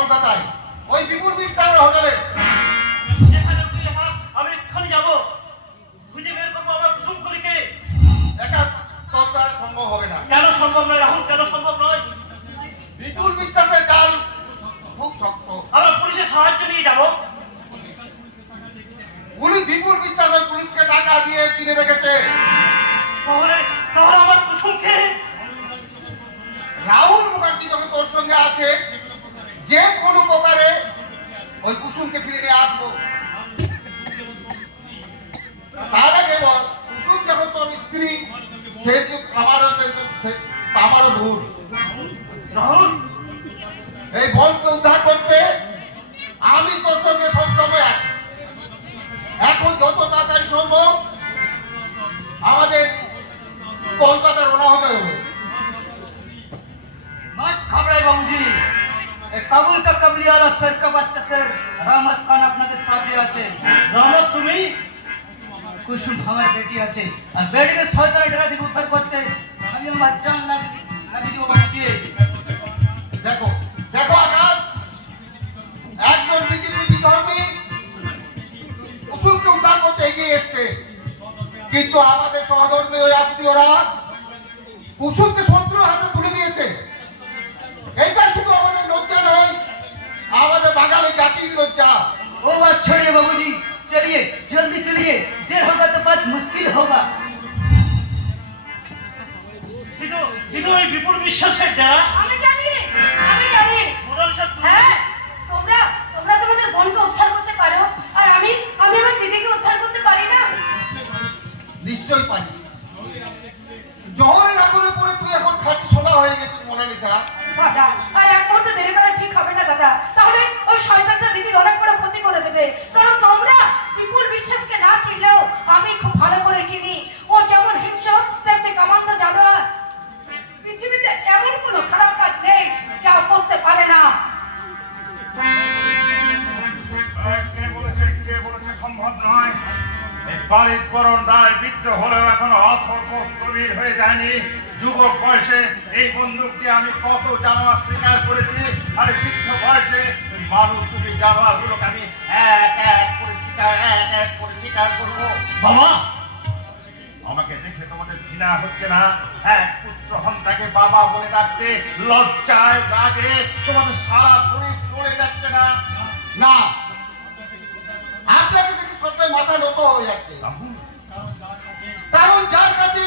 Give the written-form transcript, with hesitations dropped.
কলকাতায় ওই বিপুল বিশ্বাসের হোটেলে। আমি এক্ষুনি যাবো, খুঁজে বের করবো আমার কুসুমকলিকে। একা তোর দ্বারা সম্ভব হবে না। কেন সম্ভব নয় রাহুল, কেন সম্ভব নয়? বিপুল বিশ্বাসের জাল খুব শক্ত। আমরা পুলিশের সাহায্য নিয়ে যাবো। উনি বিপুল বিশ্বাসের পুলিশকে টাকা দিয়ে কিনে রেখেছে। তাহলে তাহলে আমার কুসুমকে? রাহুল মুখার্জি যখন তোর সঙ্গে আছে, যে কোনো প্রকারে ওই কুসুমকে ফিরে নিয়ে আসবো। তার আগে বল, কুসুম যখন তোর স্ত্রী, সে যে আমারও ভুল। রাহুল, এই বোনকে উদ্ধার করতে আমি তোর সঙ্গে সংগ্রামে আছি। এখন যত তাড়াতাড়ি সম্ভব আমাদের কলকাতা রওনা হতে হবে। मत घबराए बाबूजी, काबुल का कबलियाला सर का बच्चा सर रहमत खान আপনাদের সাথে আছে। রহমত তুমি? কুসুম আমার বেটি আছে, আর বেটিকে শয়তানের ডেরা থেকে উদ্ধার করতে আমি আমার জান লাগিয়ে দেবো বাবুজি। দেখো দেখো আকাশ, একজন বিজেপি বিধর্মী কুসুমকে উদ্ধার করতে এগিয়ে এসছে, কিন্তু আমাদের সহধর্মী ওই আত্মীয়রা কুসুমকে শত্রুর হাতে তুলে দিয়েছে। এটা শুধু আমাদের লজ্জা নয়, আমাদের বাঙালি জাতির লজ্জা। वो बात छोड़िए बाबूजी, चलिए जल्दी चलिए, देर होगा तो बात मुश्किल होगा। কিন্তু ওই বিপুল বিশ্বাসের ডেরা। আমি জানি, আমি জানি। মুরাল সাহেব, হ্যাঁ, তোমরা তোমাদের বোনকে উদ্ধার করতে পারো, আর আমি আমার দিদিকে উদ্ধার করতে পারি না। নিশ্চয়ই পারি। জহরের আগুনে পড়ে তুই এখন খাঁটি সোনা হয়ে গেছিস মোনালিসা। দাদা, আর এক মুহূর্ত দেরি করা ঠিক হবে না দাদা। তাহলে ওই শয়তানটা দিদির অনেক বড় ক্ষতি করে দেবে। কারণ তোমরা বিপুল বিশ্বাসকে না চিনলেও আমি খুব ভালো করে চিনি। ও যেমন হিংস্র তেমনি কামান্দ জানোয়ার। পৃথিবীতে এমন কোনো খারাপ কাজ নেই যা ও করতে পারে না। কে বলেছে সম্ভব নয়? বাড়ির করণ রায় বিদ্রোহ হলেও এখনো অথর্বীর হয়ে যায়নি। যুবক বয়সে এই বন্দুক দিয়ে আমি কত জানোয়ার শিকার করেছি, আর বৃদ্ধ বয়সে মানুষ তুমি জানোয়ার গুলোকে আমি এক এক করে শিকার করবো। বাবা, আমাকে দেখে তোমাদের ঘৃণা হচ্ছে না? এক পুত্র হন্তাকে বাবা বলে ডাকতে লজ্জায় রাগে তোমাদের সারা শরীর চলে যাচ্ছে না? না, আপনাকে দেখে সবাই মাথা নত হয়ে যাচ্ছে। কারণ যার কাছে